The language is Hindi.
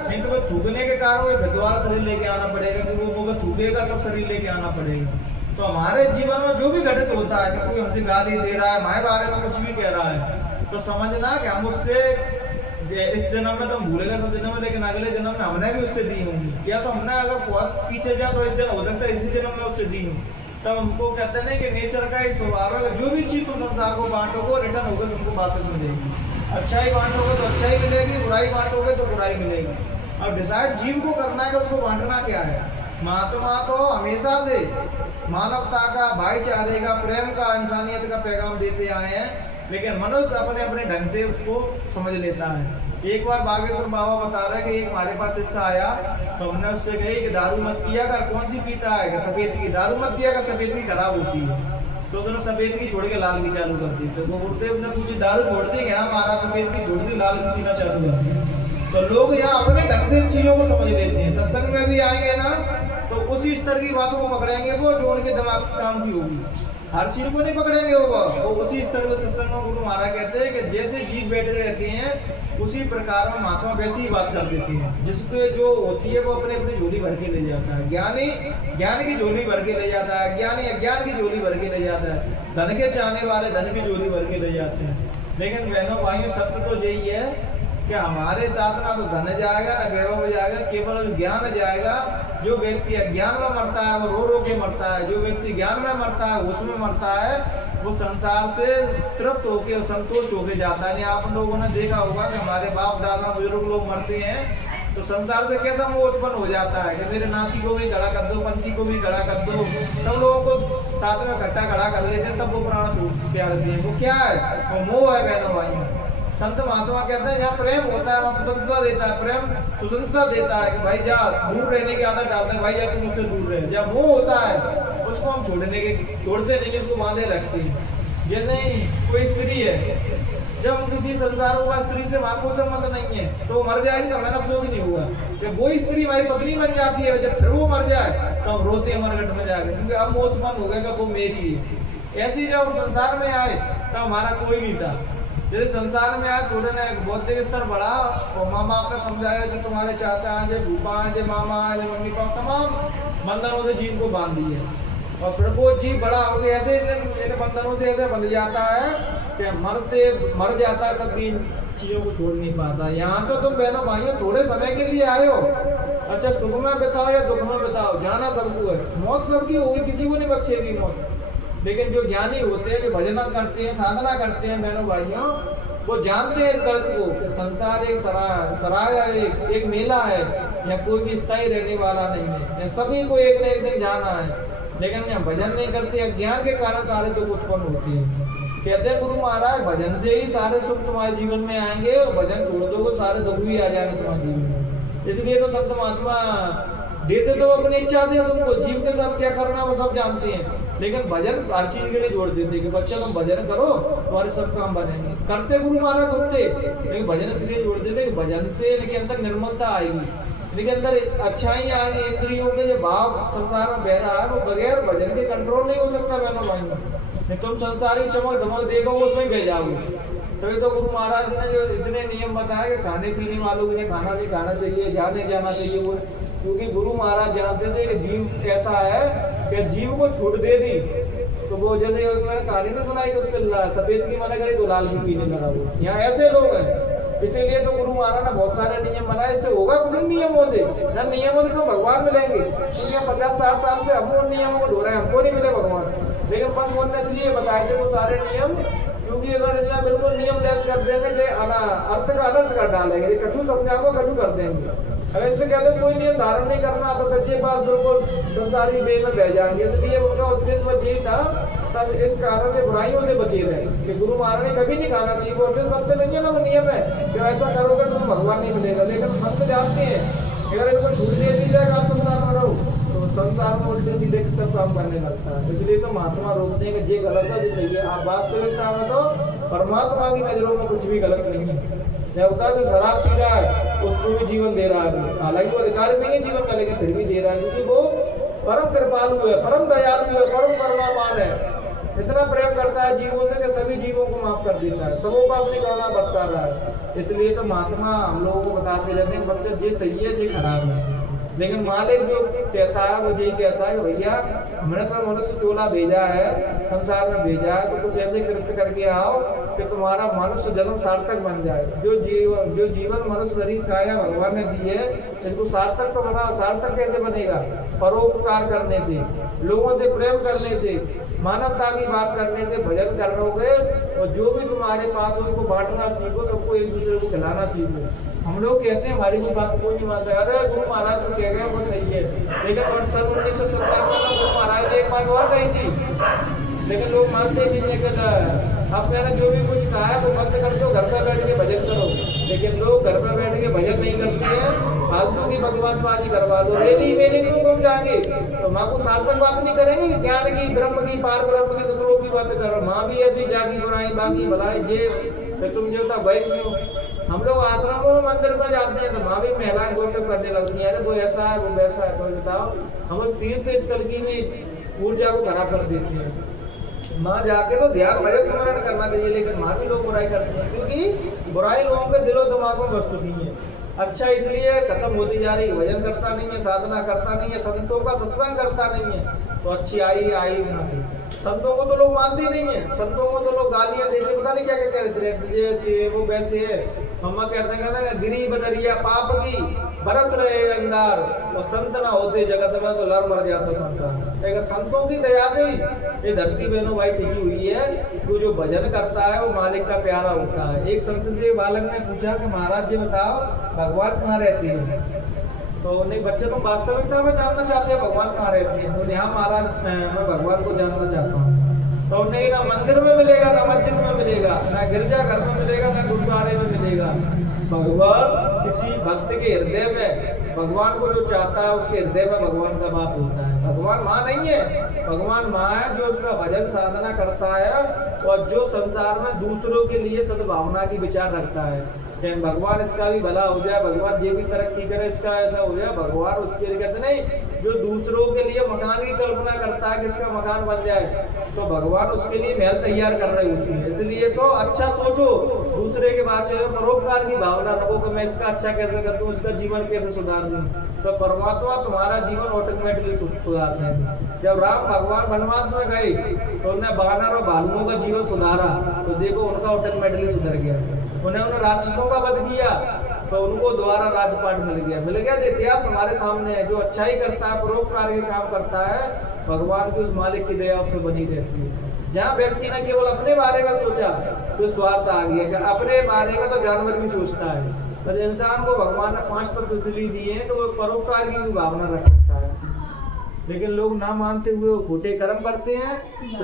नहीं तो वो थूकने के कारण वो दोबारा शरीर लेके आना पड़ेगा, कि वो थूकेगा तब शरीर लेके आना पड़ेगा। तो हमारे जीवन में जो भी घटित होता है कि कोई हमसे गाली दे रहा है, हमारे बारे में कुछ भी कह रहा है, तो समझना कि हम उससे इस जन्म में तो हम भूलेगा सब जन्म में, लेकिन अगले जन्म में हमने भी उससे दी होंगी, या तो हमने अगर बहुत पीछे जाए तो इस जन्म हो सकता है इसी जन्म में उससे दी हो। तब हमको कहते हैं कि नेचर का एक स्वभाव है, जो भी चीज तुम संसार को बांटोगे रिटर्न होकर तुमको वापस मिलेगी। अच्छाई बांटोगे तो अच्छाई मिलेगी, बुराई बांटोगे तो बुराई मिलेगी। अब डिसाइड जीव को करना है कि उसको बांटना क्या है। महात्मा तो हमेशा से मानवता का, भाईचारे का, प्रेम का, इंसानियत का पैगाम देते आए हैं, लेकिन मनुष्य अपने अपने ढंग से उसको समझ लेता है। एक बार बागेश्वर बाबा बता रहे कि एक हमारे पास शिष्य आया, तो हमने उससे कही कि दारू मत पिया कर। कौन सी पीता है? कि सफेद की। दारू मत पिया कर, सफेद की खराब होती है। तो उसने सफेद की छोड़ के लाल की चालू कर दी। तो वो गुरुदेव ने पूछी दारू छोड़ दी? क्या हमारा सफेद की छोड़ दी, लाल की पीना चालू कर दी। तो लोग यहाँ अपने ढंग से चीजों को समझ लेते हैं। सत्संग में भी आएंगे ना तो उसी स्तर की बातों को पकड़ेंगे वो, जो उनके दिमाग काम की होगी। हर चीज को नहीं पकड़ेंगे वो उसी स्तर के सत्संग में गुरु महाराज कहते हैं कि जैसे जीव बैठे रहते हैं उसी प्रकार में महात्मा वैसी ही बात कर देते हैं। जिसपे जो होती है वो अपने अपनी झोली भर के ले जाता है। ज्ञानी ज्ञान की झोली भर के ले जाता है, ज्ञानी अज्ञान की झोली भर के ले जाता है, धन के चाहने वाले धन की झोली भर के ले जाते हैं। लेकिन बहनों भाइयों, सत्य तो यही है कि हमारे साथ ना तो धन जाएगा ना वैभव जाएगा, केवल ज्ञान जाएगा। जो व्यक्ति अज्ञान में मरता है वो रो रो के मरता है, जो व्यक्ति ज्ञान में मरता है उसमें मरता है, वो संसार से तृप्त होके और संतुष्ट होके जाता है। आप लोगों ने देखा होगा कि हमारे बाप दादा बुजुर्ग लोग मरते हैं तो संसार से कैसा मोह उत्पन्न हो जाता है कि मेरे नाती को भी खड़ा कर दो, पंथी को भी खड़ा कर दो, सब लोगों को साथ में इकट्ठा खड़ा कर लेते हैं, तब वो प्राण छूट के आते हैं। वो क्या है? वो मोह है बहनों भाई। संत महात्मा कहते हैं जहाँ प्रेम होता है वहाँ स्वतंत्रता देता है। प्रेम स्वतंत्रता देता है कि भाई जा, दूर रहने की आदत डालता है, भाई जा तुम मुझसे दूर रहे। जब मोह होता है उसको हम छोड़ते नहीं, उसको बांधे रखते हैं। जैसे ही कोई स्त्री है, जब हम किसी संसार में स्त्री से वहां कोई संबंध नहीं है तो वो मर जाएगी तो हमें अफसोस नहीं होगा। जब वो स्त्री हमारी पत्नी बन जाती है, जब फिर वो मर जाए तो हम रोते हैं, मरघट में जाएगा, क्योंकि अब मोह उत्पन्न हो गया कि वो मेरी है। ऐसे ही जब हम संसार में आए तब हमारा कोई नहीं था। जैसे संसार में आए थोड़े ने बौद्धिक स्तर बढ़ा और माँ बाप ने समझाया कि तुम्हारे चाचा हैं, जो भूपा हैं, जो मामा हैं, जो मम्मी पापा, तमाम बंधनों से जीव को बांध दिए। और फिर वो जीव बड़ा हो गया, ऐसे इन बंधनों से ऐसे बंध जाता है कि मर जाता है, तब भी इन चीज़ों को छोड़ नहीं पाता। यहाँ तो तुम बहनों भाइयों थोड़े समय के लिए आए हो, अच्छा सुख में बिताओ या दुख में बिताओ, जाना सबको है। मौत सबकी होगी, किसी को नहीं बख्शेगी मौत। लेकिन जो ज्ञानी होते हैं, जो भजन करते हैं, साधना करते हैं बहनों भाइयों, वो जानते हैं इस अर्थ को कि संसार एक सराय एक मेला है, या कोई भी स्थायी रहने वाला नहीं है, या सभी को एक न एक दिन जाना है। लेकिन हम भजन नहीं करते, अज्ञान के कारण सारे दुख उत्पन्न होते हैं। कहते हैं गुरु महाराज भजन से ही सारे सुख तुम्हारे जीवन में आएंगे, और भजन छोड़ दोगे सारे दुख भी आ जाएंगे तुम्हारे जीवन में। इसलिए तो संत महात्मा देते तो अपनी इच्छा से तुमको, जीव के साथ क्या करना वो सब जानते हैं, लेकिन भजन हर चीज के लिए जोड़ देते कि बच्चा तुम भजन करो तुम्हारे सब काम बनेंगे। करते गुरु महाराज होते, लेकिन भजन इसलिए जोड़ देते कि भजन से इनके अंदर निर्मलता आएगी, इनके अंदर अच्छाई आएगी। इंद्रियों के जो भाव संसार में बह रहा है वो बगैर भजन के कंट्रोल नहीं हो सकता बहनों भाई। तुम संसारी चमक धमक देखोगे उसमें बह जाओगे। तभी तो गुरु महाराज ने जो इतने नियम बताया कि खाने पीने वालों के लिए खाना नहीं खाना चाहिए, जाने जाना चाहिए, वो क्योंकि गुरु महाराज जानते थे कि जीव ऐसा है कि जीव को छूट दे दी तो वो, जैसे मैंने कहानी नहीं सुनाई कि उससे सफेद की मना करी तो लाल की पीने लगा। वो यहाँ ऐसे लोग हैं, इसीलिए तो गुरु महाराज ने बहुत सारे नियम बनाए। इससे होगा कुछ नियमों से, ना नियमों से तो भगवान मिलेंगे, क्योंकि 50-60 साल से हम उन नियमों को ढो रहे हैं, हमको नहीं मिले भगवान। लेकिन बस उन्होंने इसलिए बताए थे वो सारे नियम, क्योंकि अगर इतना बिल्कुल नियम लेस कर देंगे जो अर्थ का अनर्थ कर डालेंगे, कछु समझाओगे कछु कर देंगे। अगर इनसे कहते कोई नियम धारण नहीं करना तो बच्चे पास बिल्कुल संसारी वे में बह जाएंगे। इसलिए उनका उद्देश्य बस यही था, तब इस कारण के बुराइयों से बचे रहे कि गुरु महाराज ने कभी नहीं खाना चाहिए। बोलते सत्य नहीं है ना, वो नियम है कि ऐसा करोगे तो भगवान नहीं मिलेगा। लेकिन संत जानते हैं अगर इनको छूट दे दी जाएगा आप संसार में रहो तो संसार में उल्टे सीधे सब काम करने लगता है। इसलिए तो महात्मा रोकते हैं कि ये गलत है, ये सही है। आप वास्तविकता में तो परमात्मा की नजरों में कुछ भी गलत नहीं है। देवता जो शराब पी रहा है उसको भी जीवन दे रहा है, हालांकि वो अधिकार नहीं है जीवन का, लेकिन फिर भी दे रहा है, क्योंकि वो परम कृपालु है, परम दयालु है, परम करुणावान है। इतना प्रेम करता है जीवों से कि सभी जीवों को माफ कर देता है, सबों को अपनी करुणा बरसा रहा है। इसलिए तो महात्मा हम लोगों को बताते रहते हैं बच्चा जे सही है जे खराब है, लेकिन मालिक जो कहता है वो यही कहता है भैया हमने तो मनुष्य चोला भेजा है, संसार में भेजा है, तो कुछ ऐसे कृत्य करके आओ कि तुम्हारा मनुष्य जन्म सार्थक बन जाए। जो जीवन मनुष्य शरीर काया भगवान ने दी है, इसको सार्थक तो बना। सार्थक कैसे बनेगा? परोपकार करने से, लोगों से प्रेम करने से, मानवता की बात करने से, भजन करोगे और जो भी तुम्हारे पास हो उसको बांटना सीखो, सबको एक दूसरे को खिलाना सीखो। हम लोग कहते हैं हमारी कोई बात कोई नहीं मानता, अरे गुरु महाराज तो कह गए वो सही है, लेकिन सन 1957 में गुरु महाराज ने एक बात और कही थी, लेकिन लोग मानते नहीं। लेकिन अब मैंने जो भी कुछ कहा है वो बंद कर दो, घर में बैठ के भजन करो। लेकिन लोग घर में बैठ के भजन नहीं करते हैं, फालतू की बकवासबाजी करवा दो, रेली मेली क्यों कम जाएंगे, तो माँ को सार्थक बात नहीं करेंगे, ज्ञान की, ब्रह्म की, पार ब्रह्म की, सतलों की बात करो। माँ भी ऐसी जागी बुराई बागी भलाई जे तुम जो था भाई क्यों। हम लोग आश्रमों में मंदिर में जाते हैं तो माँ भी महिलाएं गोचर करने लगती है, अरे वो ऐसा है वो वैसा है। तो बताओ हम उस तीर्थ स्थल की भी ऊर्जा को खराब कर देते हैं। माँ जाके तो ध्यान भजन स्मरण करना चाहिए, लेकिन माँ भी लोग बुराई करते हैं, क्योंकि बुराई लोगों के दिलो दिमागों में वस्तु नहीं है। अच्छा इसलिए खत्म होती जा रही, भजन करता नहीं है, साधना करता नहीं है, संतों का सत्संग करता नहीं है, तो अच्छी आई कहाँ से। संतों को तो लोग मानते नहीं है, संतों को तो लोग गालियां देते, पता नहीं क्या क्या कहते रहते, जैसे वो वैसे है। मम्मा कहते हैं ना, गिरी बदरिया पाप की बरस रहे अंगार, और संत ना होते जगत में तो लड़ मर जाता संसार। लेकिन संतों की दया से ही ये धरती बहनों भाई टिकी हुई है। तो जो भजन करता है वो मालिक का प्यारा होता है। एक संत से बालक ने पूछा कि महाराज जी बताओ भगवान कहाँ रहते हैं, तो उन्हें बच्चे तो वास्तविकता में जानना चाहते हैं भगवान कहाँ रहते हैं। तो यहाँ महाराज मैं भगवान को जानना चाहता हूँ, तो उन्हें ना मंदिर में मिलेगा, ना मस्जिद में मिलेगा, ना गिरजा घर में मिलेगा, ना गुरुद्वारे में मिलेगा। भगवान किसी भक्त के हृदय में, भगवान को जो चाहता है उसके हृदय में भगवान का वास होता है। भगवान माँ नहीं है, भगवान माँ है जो उसका भजन साधना करता है और जो संसार में दूसरों के लिए सद्भावना की विचार रखता है। लेकिन भगवान इसका भी भला हो जाए, भगवान ये भी तरक्की करे, इसका ऐसा हो जाए, भगवान उसके लिए कहते नहीं, जो दूसरों के लिए मकान की कल्पना करता है कि इसका मकान बन जाए, तो भगवान उसके लिए महल तैयार कर रही होती है। इसलिए तो अच्छा सोचो, दूसरे के बाद जो है परोपकार की भावना रखो कि मैं इसका अच्छा कैसे कर दूं, इसका जीवन कैसे सुधार दूं, तो परमात्मा तुम्हारा जीवन ऑटोमेटिकली सुधारते हैं। जब राम भगवान वनवास में गए तो उन्होंने बानर और भालुओं का जीवन सुधारा, तो देखो उनका ऑटोमेटिकली सुधर गया। उन्हें राक्षसों का वध किया तो उनको दोबारा राजपाट मिल गया। जो इतिहास हमारे सामने है, जो अच्छाई करता है, परोपकार के काम करता है, भगवान की उस मालिक की दया उसमें बनी रहती है। जहाँ व्यक्ति ने केवल अपने बारे में सोचा तो स्वार्थ आ गया, कि अपने बारे में तो जानवर भी सोचता है। तो इंसान को भगवान ने 5 तत्व इसलिए दिए हैं कि वो परोपकार की भी भावना रख सकता है, लेकिन लोग ना मानते हुए वो खोटे कर्म करते हैं।